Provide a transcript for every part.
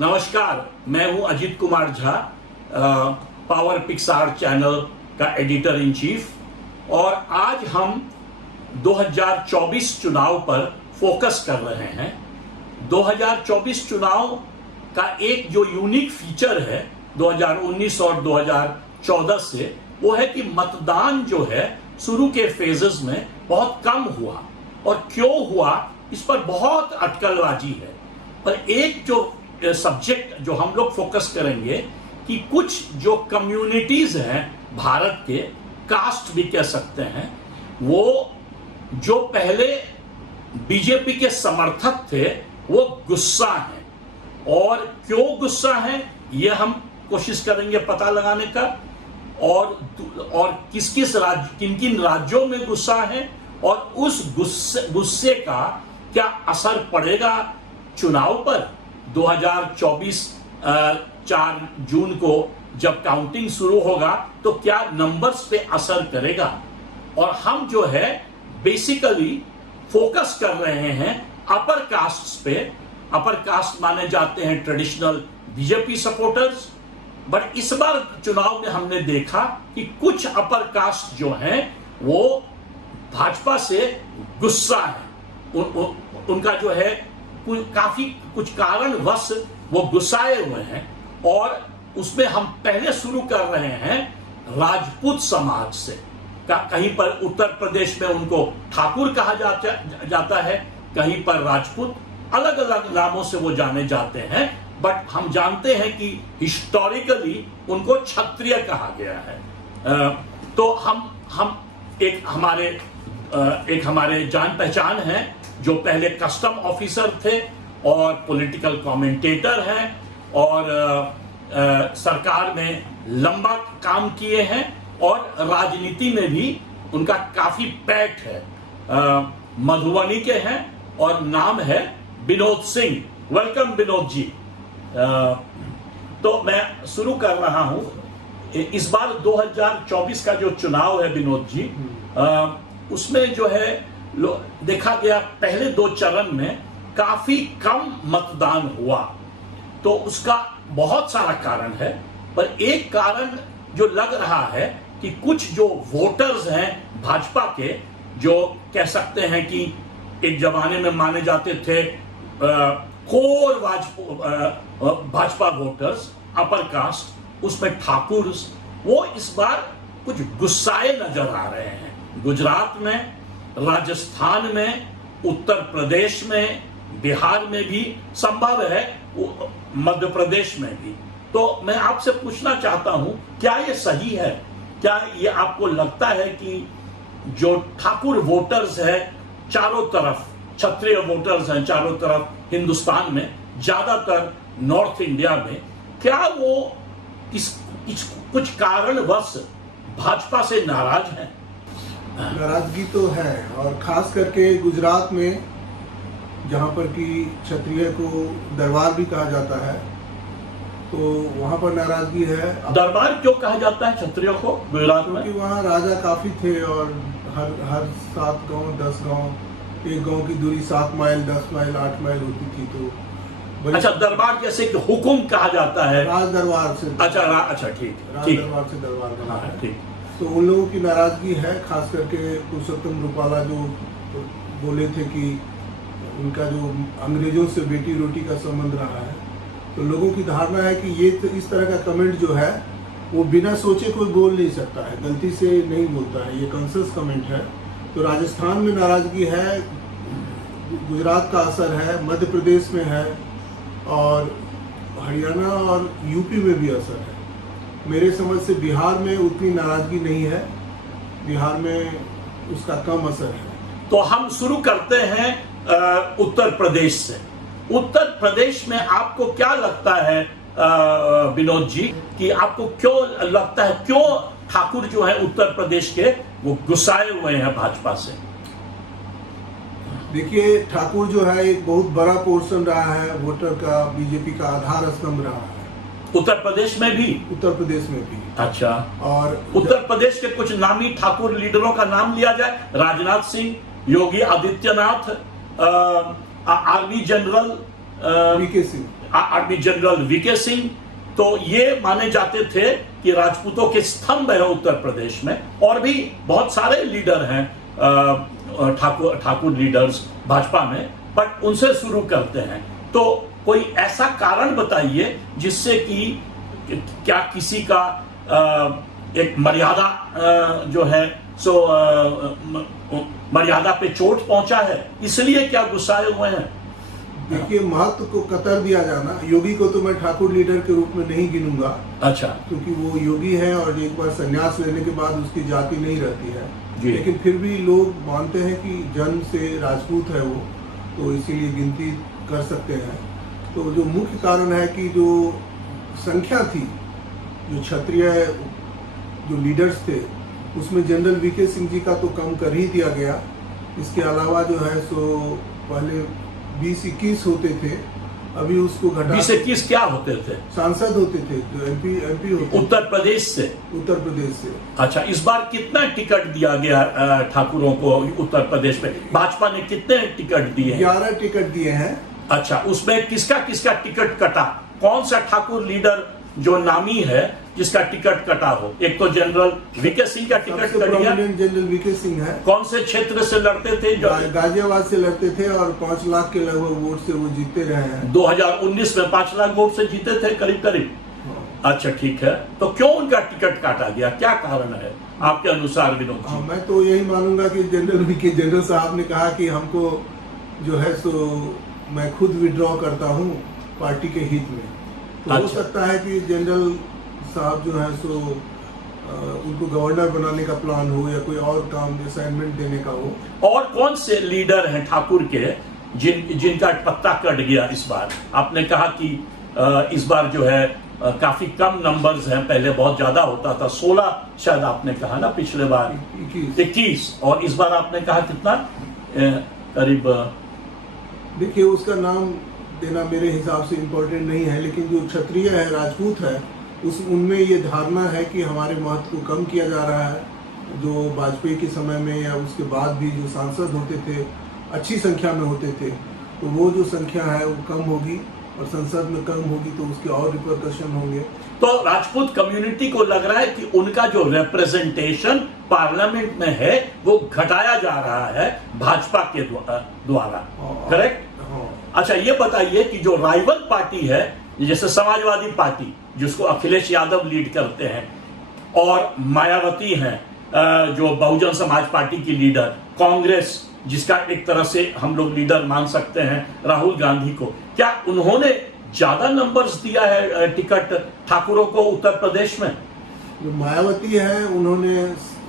नमस्कार, मैं हूं Ajit Kumar Jha, power Pixar channel का एडिटर इन चीफ। और आज हम 2024 चुनाव पर फोकस कर रहे हैं। 2024 चुनाव का एक जो यूनिक फीचर है 2019 और 2014 से, वो है कि मतदान जो है शुरू के फेजेस में बहुत कम हुआ। और क्यों हुआ, इस पर बहुत अटकलबाजी है। पर एक जो सब्जेक्ट जो हम लोग फोकस करेंगे कि कुछ जो कम्युनिटीज हैं भारत के, कास्ट भी कह सकते हैं, वो जो पहले बीजेपी के समर्थक थे वो गुस्सा हैं। और क्यों गुस्सा हैं ये हम कोशिश करेंगे पता लगाने का। और किन किन राज्यों में गुस्सा है और उस गुस्से का क्या असर पड़ेगा चुनाव पर। 2024 4 जून को जब काउंटिंग शुरू होगा तो क्या नंबर्स पे असर करेगा। और हम जो है बेसिकली फोकस कर रहे हैं अपर कास्ट पे। अपर कास्ट माने जाते हैं ट्रेडिशनल बीजेपी सपोर्टर्स। बट इस बार चुनाव में हमने देखा कि कुछ अपर कास्ट जो हैं वो भाजपा से गुस्सा है। उनका जो है काफी कुछ कारणवश वो गुस्साए हुए हैं। और उसमें हम पहले शुरू कर रहे हैं राजपूत समाज से। कहीं पर उत्तर प्रदेश में उनको ठाकुर कहा जाता है, कहीं पर राजपूत, अलग अलग नामों से वो जाने जाते हैं। बट हम जानते हैं कि हिस्टोरिकली उनको क्षत्रिय कहा गया है। तो हम एक हमारे जान पहचान हैं जो पहले कस्टम ऑफिसर थे और पॉलिटिकल कमेंटेटर हैं और सरकार में लंबा काम किए हैं और राजनीति में भी उनका काफी पैठ है। मधुबनी के हैं और नाम है विनोद सिंह। वेलकम विनोद जी। तो मैं शुरू कर रहा हूं। इस बार 2024 का जो चुनाव है विनोद जी, उसमें जो है देखा गया पहले 2 चरण में काफी कम मतदान हुआ। तो उसका बहुत सारा कारण है, पर एक कारण जो लग रहा है कि कुछ जो वोटर्स हैं भाजपा के, जो कह सकते हैं कि एक जमाने में माने जाते थे core Bhajpa voters, upper caste, उसमें ठाकुर, वो इस बार कुछ गुस्साए नजर आ रहे हैं। गुजरात में, राजस्थान में, उत्तर प्रदेश में, बिहार में भी संभव है, मध्य प्रदेश में भी। तो मैं आपसे पूछना चाहता हूं, क्या ये सही है? क्या ये आपको लगता है कि जो ठाकुर वोटर्स है चारों तरफ, क्षत्रिय वोटर्स हैं चारों तरफ हिंदुस्तान में, ज्यादातर नॉर्थ इंडिया में, क्या वो कुछ कारणवश भाजपा से नाराज हैं? नाराजगी तो है, और खास करके गुजरात में जहाँ पर कि क्षत्रिय को दरबार भी कहा जाता है, तो वहाँ पर नाराजगी है। दरबार क्यों कहा जाता है क्षत्रिय को गुजरात में? क्योंकि वहाँ राजा काफी थे और हर 7 गांव 10 गांव, एक गांव की दूरी 7 माइल 10 माइल 8 माइल होती थी। तो अच्छा, दरबार जैसे कि हुकुम कहा जाता है, राज दरबार से। अच्छा ठीक, राज दरबार से दरबार बना है। ठीक। तो उन लोगों की नाराजगी है, खास करके पुरुषोत्तम रूपाला जो बोले थे कि उनका जो अंग्रेजों से बेटी रोटी का संबंध रहा है। तो लोगों की धारणा है कि ये तो इस तरह का कमेंट जो है वो बिना सोचे कोई बोल नहीं सकता है, गलती से नहीं बोलता है, ये कॉन्शियस कमेंट है। तो राजस्थान में नाराजगी है, गुजरात का असर है, मध्य प्रदेश में है, और हरियाणा और यूपी में भी असर है। मेरे समझ से बिहार में उतनी नाराजगी नहीं है, बिहार में उसका कम असर है। तो हम शुरू करते हैं उत्तर प्रदेश से। उत्तर प्रदेश में आपको क्या लगता है विनोद जी, कि आपको क्यों लगता है, क्यों ठाकुर जो है उत्तर प्रदेश के वो गुस्साए हुए हैं भाजपा से? देखिए, ठाकुर जो है एक बहुत बड़ा पोर्शन रहा है वोटर का, बीजेपी का आधार स्तंभ रहा है उत्तर प्रदेश में भी। उत्तर प्रदेश में भी। अच्छा, और उत्तर प्रदेश के कुछ नामी ठाकुर लीडरों का नाम लिया जाए। Rajnath Singh, Yogi Adityanath, army general VK Singh, army general VK Singh, तो ये माने जाते थे कि राजपूतों के स्तंभ है उत्तर प्रदेश में। और भी बहुत सारे लीडर हैं ठाकुर लीडर्स भाजपा में, बट उनसे शुरू करते हैं। तो कोई ऐसा कारण बताइए जिससे कि क्या किसी का एक मर्यादा जो है सो मर्यादा पे चोट पहुंचा है, इसलिए क्या गुस्साए हुए हैं? देखिए, महत्व को कतर दिया जाना, योगी को तो मैं ठाकुर लीडर के रूप में नहीं गिनूंगा। अच्छा, क्योंकि वो योगी है और एक बार संन्यास लेने के बाद उसकी जाति नहीं रहती है, लेकिन फिर भी लोग मानते हैं कि जन्म से राजपूत है वो, तो इसीलिए गिनती कर सकते हैं। तो जो मुख्य कारण है कि जो संख्या थी, जो क्षत्रिय जो लीडर्स थे, उसमें जनरल वीके सिंह जी का तो कम कर ही दिया गया। इसके अलावा जो है सो पहले 20-21 होते थे, अभी उसको घटा 20-21 क्या होते थे? सांसद होते थे, जो एमपी होते उत्तर प्रदेश से। उत्तर प्रदेश से। अच्छा, इस बार कितना टिकट दिया गया ठाकुरों को उत्तर प्रदेश में? भाजपा ने कितने टिकट दिए? 11 टिकट दिए हैं। अच्छा, उसमें किसका किसका टिकट कटा? कौन सा ठाकुर लीडर जो नामी है जिसका टिकट कटा हो? एक तो जनरल वीके सिंह का टिकट कट गया। जनरल वीके सिंह है। कौन से क्षेत्र से लड़ते थे? जो गाजियाबाद से लड़ते थे और 5 लाख के लगभग वोट से वो जीतते रहे हैं। 2019 में 5 लाख वोट से जीते थे करीब। अच्छा, ठीक है। तो क्यों उनका टिकट काटा गया? क्या कारण है आपके अनुसार विनोद जी? मैं तो यही मानूंगा कि जनरल साहब ने कहा कि हमको जो है सो मैं खुद विड्रॉ करता हूँ पार्टी के हित में। तो हो सकता है कि जनरल साहब जो है सो उनको गवर्नर बनाने का प्लान हो या कोई और काम असाइनमेंट देने का हो। और कौन से लीडर हैं ठाकुर के जिनका पत्ता कट गया इस बार? आपने कहा कि इस बार जो है काफी कम नंबर्स हैं, पहले बहुत ज्यादा होता था। 16 शायद आपने कहा ना, पिछले बार 21, और इस बार आपने कहा कितना? करीब। देखिए, उसका नाम देना मेरे हिसाब से इम्पोर्टेंट नहीं है, लेकिन जो क्षत्रिय है, राजपूत है, उनमें ये धारणा है कि हमारे महत्व को कम किया जा रहा है। जो वाजपेयी के समय में या उसके बाद भी जो सांसद होते थे अच्छी संख्या में होते थे, तो वो जो संख्या है वो कम होगी और संसद में कम होगी तो उसके और रिपरकशन होंगे। तो राजपूत कम्युनिटी को लग रहा है कि उनका जो रिप्रेजेंटेशन पार्लियामेंट में है वो घटाया जा रहा है भाजपा के द्वारा, करेक्ट? अच्छा, ये बताइए कि जो राइवल पार्टी है, जैसे समाजवादी पार्टी जिसको अखिलेश यादव लीड करते हैं, और मायावती हैं जो बहुजन समाज पार्टी की लीडर, कांग्रेस जिसका एक तरह से हम लोग लीडर मान सकते हैं राहुल गांधी को, क्या उन्होंने ज्यादा नंबर्स दिया है टिकट ठाकुरों को उत्तर प्रदेश में? जो मायावती है, उन्होंने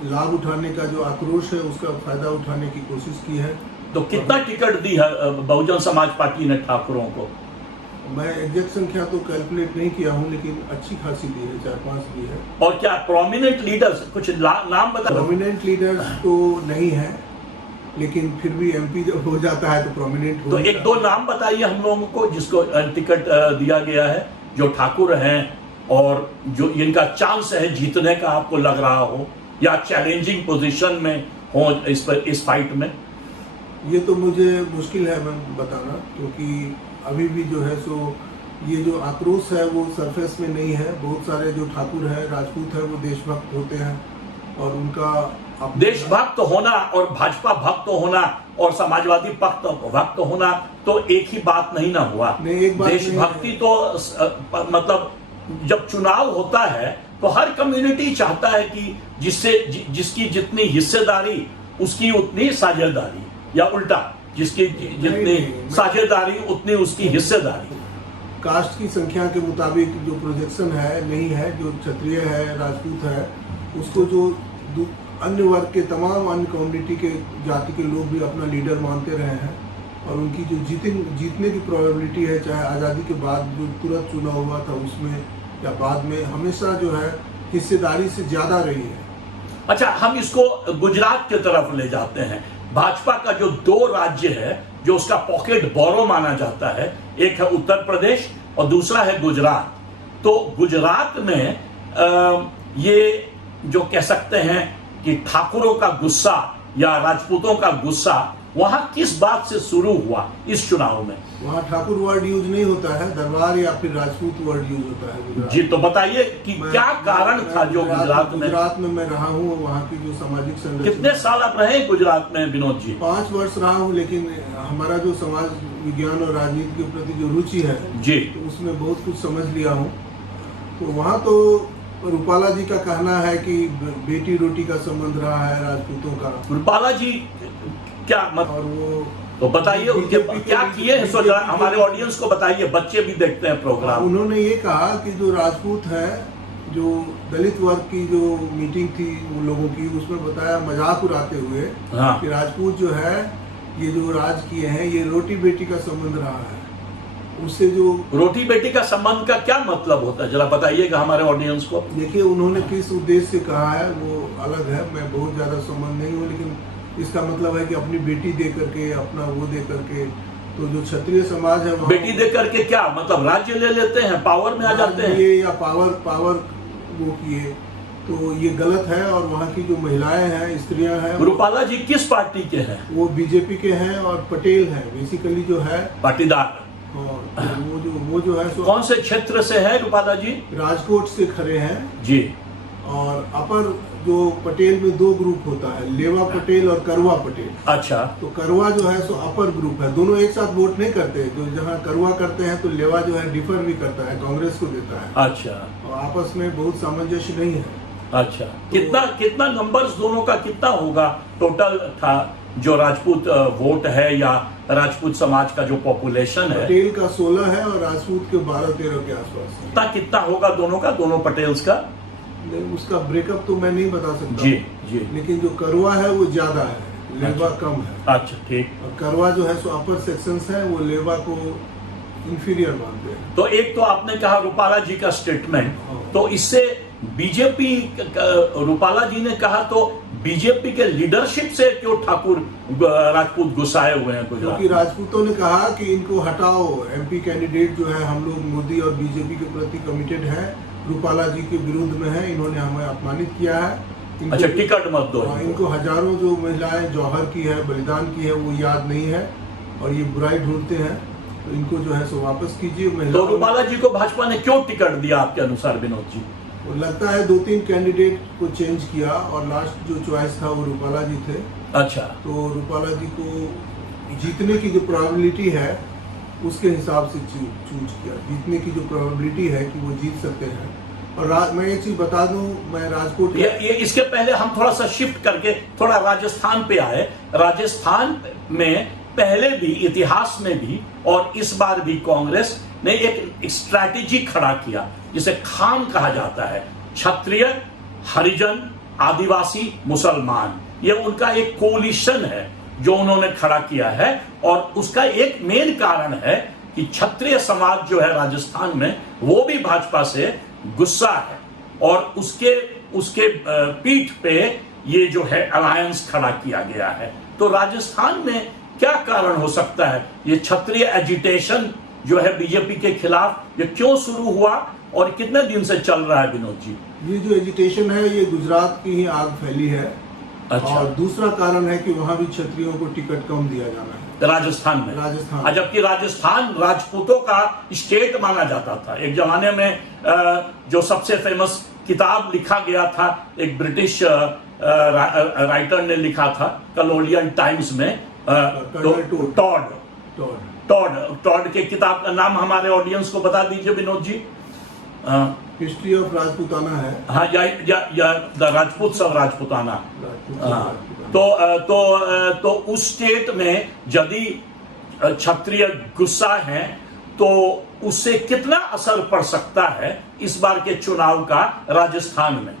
लाभ उठाने का जो आक्रोश है उसका फायदा उठाने की कोशिश की है। तो कितना टिकट दी है बहुजन समाज पार्टी ने ठाकुरों को? मैं एग्जैक्ट संख्या तो कैलकुलेट नहीं किया हूं, लेकिन अच्छी खासी दी है, 4-5 दी है। और क्या प्रोमिनेंट लीडर्स कुछ नाम बता? प्रोमिनेंट लीडर्स तो नहीं है, लेकिन फिर भी एमपी जब हो जाता है तो प्रोमिनेंट हो। तो 1-2 नाम बताइए हम लोगों को जिसको टिकट दिया गया है, जो ठाकुर हैं और जो इनका चांस है जीतने का आपको लग रहा हो, या चैलेंजिंग पोजीशन में हो इस फाइट में। ये तो मुझे मुश्किल है मैं बताना, क्योंकि अभी भी जो है सो ये जो आक्रोश है वो सरफेस में नहीं है। बहुत सारे जो ठाकुर है, राजपूत है, वो देशभक्त होते हैं और उनका देशभक्त होना और भाजपा भक्त होना और समाजवादी भक्त होना तो एक ही बात नहीं ना हुआ। देशभक्ति तो मतलब जब चुनाव होता है तो हर कम्युनिटी चाहता है कि जिसकी जितनी हिस्सेदारी उसकी उतनी साझेदारी, या उल्टा जिसकी जितनी साझेदारी उतनी उसकी हिस्सेदारी। कास्ट की संख्या के मुताबिक जो प्रोजेक्शन है नहीं है। जो क्षत्रिय है, राजपूत है, उसको जो अन्य वर्ग के तमाम अन्य कम्युनिटी के जाति के लोग भी अपना लीडर मानते रहे हैं, और उनकी जो जीतने की प्रोबेबिलिटी है, चाहे आज़ादी के बाद जो तुरंत चुनाव हुआ था उसमें या बाद में, हमेशा जो है हिस्सेदारी से ज़्यादा रही है। अच्छा, हम इसको गुजरात की तरफ ले जाते हैं। भाजपा का जो 2 राज्य है जो उसका पॉकेट बोरो माना जाता है, एक है उत्तर प्रदेश और दूसरा है गुजरात। तो गुजरात में ये जो कह सकते हैं कि ठाकुरों का गुस्सा या राजपूतों का गुस्सा वहां किस बात से शुरू हुआ इस चुनाव में? वहाँ ठाकुर वर्ड यूज नहीं होता है, दरबार या फिर राजपूत वर्ड यूज होता है गुजरात जी, तो बताइए कि क्या कारण था जो गुजरात में मैं रहा हूँ। वहाँ की जो सामाजिक संरचना, कितने साल आप रहे गुजरात में विनोद जी? 5 वर्ष रहा हूँ, लेकिन हमारा जो समाज विज्ञान और राजनीति के प्रति जो रुचि है जी, तो उसमें बहुत कुछ समझ लिया हूँ। तो वहाँ तो रूपाला जी का कहना है कि बेटी रोटी का संबंध रहा है राजपूतों का। रूपाला जी क्या मत, और वो तो बताइए उनके क्या किए हैं, सोचा हमारे ऑडियंस को बताइए, बच्चे भी देखते हैं प्रोग्राम। उन्होंने ये कहा कि जो राजपूत है, जो दलित वर्ग की जो मीटिंग थी उन लोगों की, उसमें बताया मजाक उड़ाते हुए हाँ। कि राजपूत जो है ये जो राज किए हैं ये रोटी बेटी का संबंध रहा है। उससे जो रोटी बेटी का संबंध का क्या मतलब होता है, जरा बताइएगा हमारे ऑडियंस को। देखिए उन्होंने किस उद्देश्य से कहा है वो अलग है, मैं बहुत ज्यादा संबंध नहीं हूँ, लेकिन इसका मतलब है कि अपनी बेटी दे करके, अपना वो दे करके, तो जो क्षत्रिय समाज है बेटी दे करके क्या मतलब, राज्य ले लेते हैं, पावर में आ जाते हैं या पावर वो किए, तो ये गलत है। और वहाँ की जो महिलाएं हैं, स्त्रियां हैं, रूपाला जी किस पार्टी के हैं? वो बीजेपी के हैं और पटेल हैं बेसिकली जो है, पाटीदार। और वो जो है कौन से क्षेत्र से है रूपाला जी? राजकोट से खड़े हैं जी। और अपर जो पटेल में 2 ग्रुप होता है, लेवा पटेल और करवा पटेल। अच्छा। तो करवा जो है सो अपर ग्रुप है, दोनों एक साथ वोट नहीं करते। जो जहाँ करवा करते हैं तो लेवा जो है डिफर भी करता है, कांग्रेस को देता है। अच्छा। और आपस में बहुत सामंजस्य नहीं है। अच्छा, कितना नंबर्स दोनों का कितना होगा टोटल था जो राजपूत वोट है या राजपूत समाज का जो पॉपुलेशन है? पटेल का 16 है और राजपूत के 12-13 के आसपास। कितना होगा दोनों का, दोनों पटेल्स का? उसका ब्रेकअप तो मैं नहीं बता सकता जी जी। लेकिन जो करवा है वो ज्यादा है, लेवा कम है। अच्छा, ठीक। और करवा जो है सो अपर सेक्शंस है, वो लेवा को इंफीरियर मानते हैं। तो एक तो आपने कहा रूपाला जी का स्टेटमेंट, तो इससे बीजेपी, रूपाला जी ने कहा तो बीजेपी के लीडरशिप से क्यों ठाकुर राजपूत गुस्साए हुए हैं गुजरात? क्योंकि राजपूतों ने कहा कि इनको हटाओ, एमपी कैंडिडेट जो है, हम लोग मोदी और बीजेपी के प्रति कमिटेड है, रूपाला जी के विरुद्ध में है, इन्होंने हमें अपमानित किया है। अच्छा, टिकट मत दो इनको हजारों जो महिलाएं जौहर की है, बलिदान की है, वो याद नहीं है और ये बुराई ढूंढते हैं, तो इनको जो है सो वापस कीजिए। तो रूपाला जी को भाजपा ने क्यों टिकट दिया आपके अनुसार विनोद जी? लगता है 2-3 कैंडिडेट को चेंज किया और लास्ट जो चॉइस था वो रूपाला जी थे। अच्छा। तो रूपाला जी को जीतने की जो प्रोबेबिलिटी है उसके हिसाब से चूज किया, जीतने की जो प्रोबेबिलिटी है कि वो जीत सकते हैं। और मैं एक चीज बता दूं, मैं राजकोट ये इसके पहले हम थोड़ा सा शिफ्ट करके थोड़ा राजस्थान पे आए। राजस्थान में पहले भी, इतिहास में भी और इस बार भी कांग्रेस ने एक स्ट्रैटेजी खड़ा किया जिसे खान कहा जाता है, क्षत्रिय, हरिजन, आदिवासी, मुसलमान। ये उनका एक कोलिशन है जो उन्होंने खड़ा किया है और उसका एक मेन कारण है कि क्षत्रिय समाज जो है राजस्थान में वो भी भाजपा से गुस्सा है और उसके पीठ पे ये जो है अलायंस खड़ा किया गया है। तो राजस्थान में क्या कारण हो सकता है, ये क्षत्रिय एजिटेशन जो है बीजेपी के खिलाफ, ये क्यों शुरू हुआ और कितने दिन से चल रहा है विनोद जी? ये जो एजिटेशन है ये गुजरात की ही आग फैली है। अच्छा। और दूसरा कारण है कि वहां भी क्षत्रियों को टिकट कम दिया जाना है राजस्थान में। राजस्थान, जबकि राजस्थान राजपूतों का स्टेट माना जाता था। एक जमाने में जो सबसे फेमस किताब लिखा गया था, एक ब्रिटिश राइटर ने लिखा था कलोलियन टाइम्स में, टॉड के किताब का नाम हमारे ऑडियंस को बता दीजिए विनोद जी। हिस्ट्री ऑफ राजपूताना है। हाँ, या द राजपूत ऑफ राजपूताना। तो उस स्टेट में यदि क्षत्रिय गुस्सा है तो उससे कितना असर पड़ सकता है इस बार के चुनाव का राजस्थान में?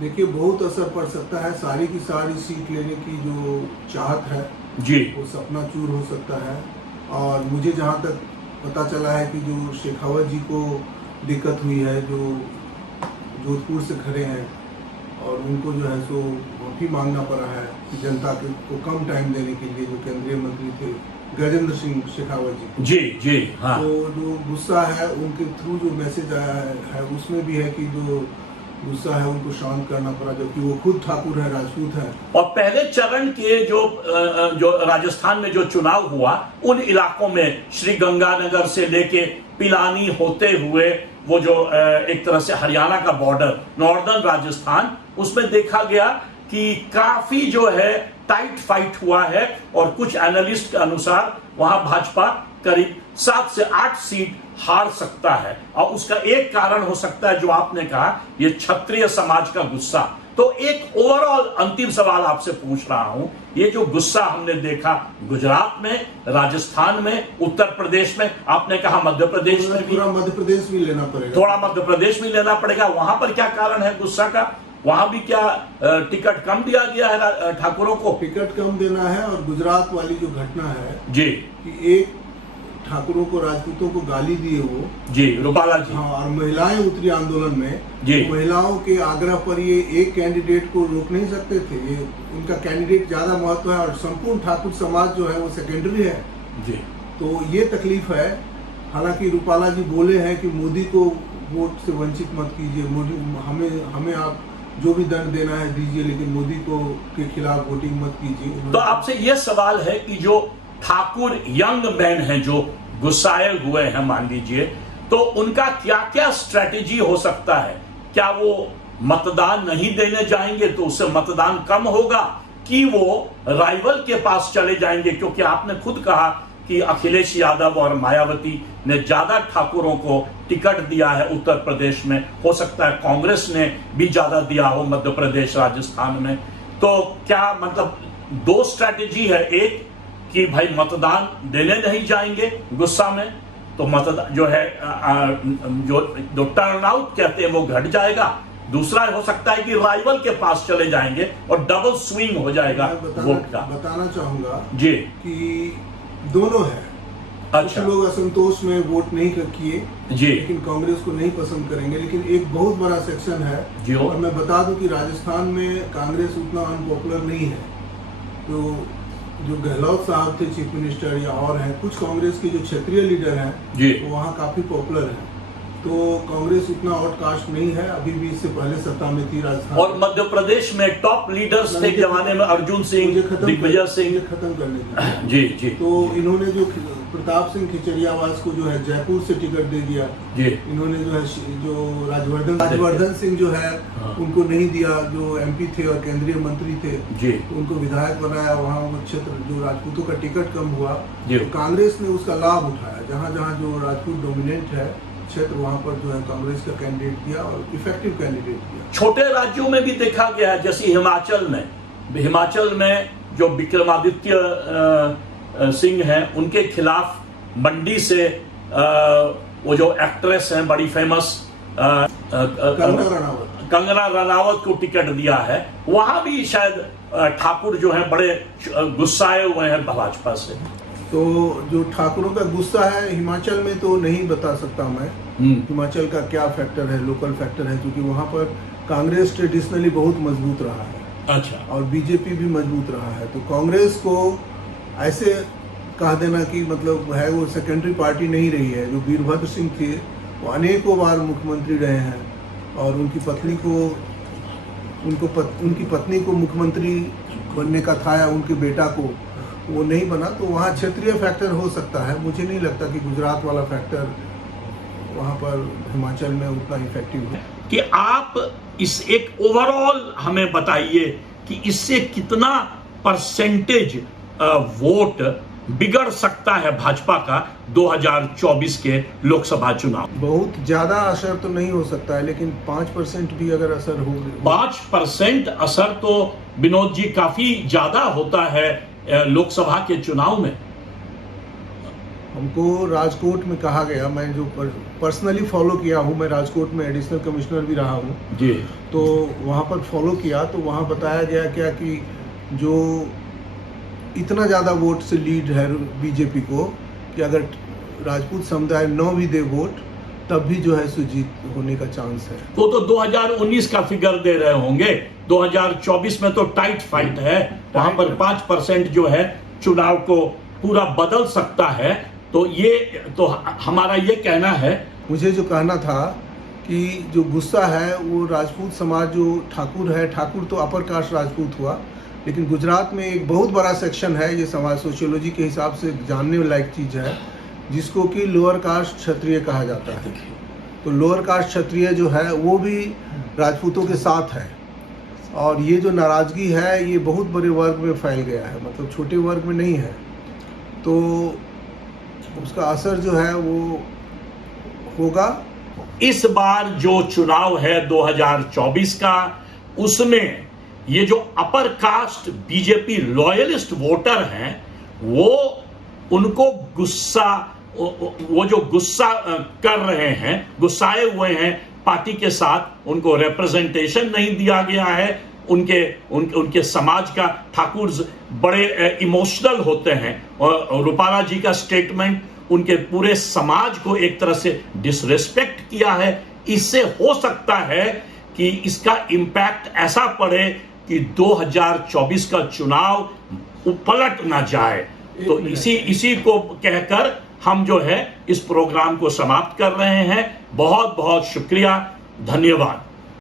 देखिए, बहुत असर पड़ सकता है। सारी की सारी सीट लेने की जो चाहत है जी, वो सपना चूर हो सकता है। और मुझे जहाँ तक पता चला है कि जो शेखावत जी को दिक्कत हुई है, जो जोधपुर से खड़े हैं, और उनको जो है सो माफी मांगना पड़ा है कि जनता को कम टाइम देने के लिए, जो केंद्रीय मंत्री थे गजेंद्र सिंह शेखावत जी जी, हाँ। तो जो गुस्सा है उनके थ्रू जो मैसेज आया है उसमें भी है कि जो गुस्सा है उनको शांत करना पड़ा, जबकि वो खुद ठाकुर है, राजपूत है। और पहले चरण के जो राजस्थान में जो चुनाव हुआ, उन इलाकों में श्री गंगानगर से लेके पिलानी होते हुए वो जो एक तरह से हरियाणा का बॉर्डर, नॉर्दर्न राजस्थान, उसमें देखा गया कि काफी जो है टाइट फाइट हुआ है। और कुछ एनालिस्ट के अनुसार वहां भाजपा करीब 7 से 8 सीट हार सकता है। और उसका एक कारण हो सकता है जो आपने कहा, ये क्षत्रिय समाज का गुस्सा। तो एक ओवरऑल अंतिम सवाल आपसे पूछ रहा हूं, ये जो गुस्सा हमने देखा गुजरात में, राजस्थान में, उत्तर प्रदेश में, आपने कहा मध्य प्रदेश में भी, पूरा मध्य प्रदेश भी लेना पड़ेगा, थोड़ा मध्य प्रदेश भी लेना पड़ेगा, वहां पर क्या कारण है गुस्सा का? वहां भी क्या टिकट कम दिया गया है ठाकुरों को? टिकट कम देना है। और गुजरात वाली जो घटना है जी, कि एक ठाकुरों को, राजपूतों को गाली दिए वो, जी रूपाला जी, हाँ, और महिलाएं उतरी आंदोलन में, जी, तो महिलाओं के आग्रह पर ये एक कैंडिडेट को रोक नहीं सकते थे। ये उनका कैंडिडेट ज्यादा महत्व है और संपूर्ण ठाकुर समाज जो है वो सेकेंडरी है। जी, तो ये तकलीफ है। हालांकि रूपाला जी बोले हैं कि मोदी को वोट से वंचित मत कीजिए, मोदी हमें आप जो भी दंड देना है दीजिए, लेकिन मोदी को के खिलाफ वोटिंग मत कीजिए। तो आपसे यह सवाल है कि जो ठाकुर यंग मैन हैं जो गुस्साए हुए हैं, मान लीजिए, तो उनका क्या क्या स्ट्रेटेजी हो सकता है? क्या वो मतदान नहीं देने जाएंगे तो उससे मतदान कम होगा, कि वो राइवल के पास चले जाएंगे? क्योंकि आपने खुद कहा कि अखिलेश यादव और मायावती ने ज्यादा ठाकुरों को टिकट दिया है उत्तर प्रदेश में, हो सकता है कांग्रेस ने भी ज्यादा दिया हो मध्य प्रदेश, राजस्थान में। तो क्या मतलब दो स्ट्रैटेजी है, एक कि भाई मतदान देने नहीं जाएंगे गुस्सा में, तो मतदान जो है जो टर्नआउट कहते हैं वो घट जाएगा। दूसरा हो सकता है कि राइवल के पास चले जाएंगे और डबल स्विंग हो जाएगा वोट का। बताना चाहूंगा जी कि दोनों है। अच्छा, कुछ लोग असंतोष में वोट नहीं किए जी, लेकिन कांग्रेस को नहीं पसंद करेंगे, लेकिन एक बहुत बड़ा सेक्शन है। जी, और मैं बता दूं कि राजस्थान में कांग्रेस उतना अनपॉपुलर नहीं है। तो जो गहलोत साहब थे चीफ मिनिस्टर या और हैं, कुछ कांग्रेस के जो क्षेत्रीय लीडर हैं जी, वो वहाँ काफी पॉपुलर हैं। तो कांग्रेस उतना आउटकास्ट नहीं है, अभी भी इससे पहले सत्ता में थी राजस्थान। और मध्य प्रदेश में टॉप लीडर्स थे जमाने में, अर्जुन सिंह, दिग्विजय सिंह। खत्म करने की जी, जी, तो इन्होंने जो प्रताप सिंह खिचड़ियावास को जो है जयपुर से टिकट दे दिया। जी, इन्होंने जो है जो राजवर्धन सिंह जो है उनको नहीं दिया, जो एमपी थे और केंद्रीय मंत्री थे, जी, उनको विधायक बनाया। वहाँ वो क्षेत्र जो राजपूतों का टिकट कम हुआ, जी, तो कांग्रेस ने उसका लाभ उठाया। जहाँ जहाँ जो राजपूत डोमिनेंट है क्षेत्र, वहाँ पर जो है कांग्रेस का कैंडिडेट दिया और इफेक्टिव कैंडिडेट दिया। छोटे राज्यों में भी देखा गया है, जैसे हिमाचल में जो विक्रमादित्य सिंह हैं, उनके खिलाफ मंडी से वो जो एक्ट्रेस हैं बड़ी फेमस कंगना रनावत को टिकट दिया है। वहां भी शायद ठाकुर जो है बड़े गुस्साए हुए हैं भाजपा से। तो जो ठाकुरों का गुस्सा है हिमाचल में तो नहीं बता सकता मैं, हिमाचल का क्या फैक्टर है, लोकल फैक्टर है, क्योंकि वहाँ पर कांग्रेस ट्रेडिशनली बहुत मजबूत रहा है। अच्छा, और बीजेपी भी मजबूत रहा है। तो कांग्रेस को ऐसे कह देना कि मतलब है वो सेकेंडरी पार्टी नहीं रही है। जो वीरभद्र सिंह थे वो अनेकों बार मुख्यमंत्री रहे हैं और उनकी पत्नी को मुख्यमंत्री बनने का था या उनके बेटा को, वो नहीं बना। तो वहाँ क्षेत्रीय फैक्टर हो सकता है। मुझे नहीं लगता कि गुजरात वाला फैक्टर वहाँ पर हिमाचल में उतना इफेक्टिव है। कि आप इस एक ओवरऑल हमें बताइए कि इससे कितना परसेंटेज वोट बिगड़ सकता है भाजपा का 2024 के लोकसभा चुनाव? बहुत ज्यादा असर तो नहीं हो सकता है, लेकिन 5% भी अगर असर हो, 5% असर तो विनोद जी काफी ज्यादा होता है लोकसभा के चुनाव में। हमको राजकोट में कहा गया, मैं जो पर्सनली फॉलो किया हूँ, मैं राजकोट में एडिशनल कमिश्नर भी रहा हूँ जी, तो वहाँ पर फॉलो किया, तो वहाँ बताया गया क्या कि जो इतना ज़्यादा वोट से लीड है बीजेपी को, कि अगर राजपूत समुदाय न भी दे वोट तब भी जो है सुजीत होने का चांस है। तो 2019 का फिगर दे रहे होंगे, 2024 में तो टाइट फाइट है, वहां पर 5% जो है चुनाव को पूरा बदल सकता है। तो ये तो हमारा ये कहना है। मुझे जो कहना था कि जो गुस्सा है वो राजपूत समाज जो ठाकुर है, ठाकुर तो अपर कास्ट राजपूत हुआ, लेकिन गुजरात में एक बहुत बड़ा सेक्शन है, ये समाज सोशियोलॉजी के हिसाब से जानने लायक चीज़ है, जिसको कि लोअर कास्ट क्षत्रिय कहा जाता है। तो लोअर कास्ट क्षत्रिय जो है वो भी राजपूतों के साथ है, और ये जो नाराज़गी है ये बहुत बड़े वर्ग में फैल गया है, मतलब छोटे वर्ग में नहीं है। तो उसका असर जो है वो होगा। इस बार जो चुनाव है 2024 का, उसमें ये जो upper caste BJP loyalist voter हैं, वो उनको गुस्सा, वो जो गुस्सा कर रहे हैं, गुस्साए हुए हैं पार्टी के साथ, उनको रिप्रेजेंटेशन नहीं दिया गया है। उनके समाज का ठाकुर बड़े इमोशनल होते हैं, और रूपाला जी का स्टेटमेंट उनके पूरे समाज को एक तरह से डिसरेस्पेक्ट किया है। इससे हो सकता है कि इसका इम्पैक्ट ऐसा पड़े कि 2024 का चुनाव पलट ना जाए। तो इसी को कहकर हम जो है इस प्रोग्राम को समाप्त कर रहे हैं। बहुत बहुत शुक्रिया, धन्यवाद।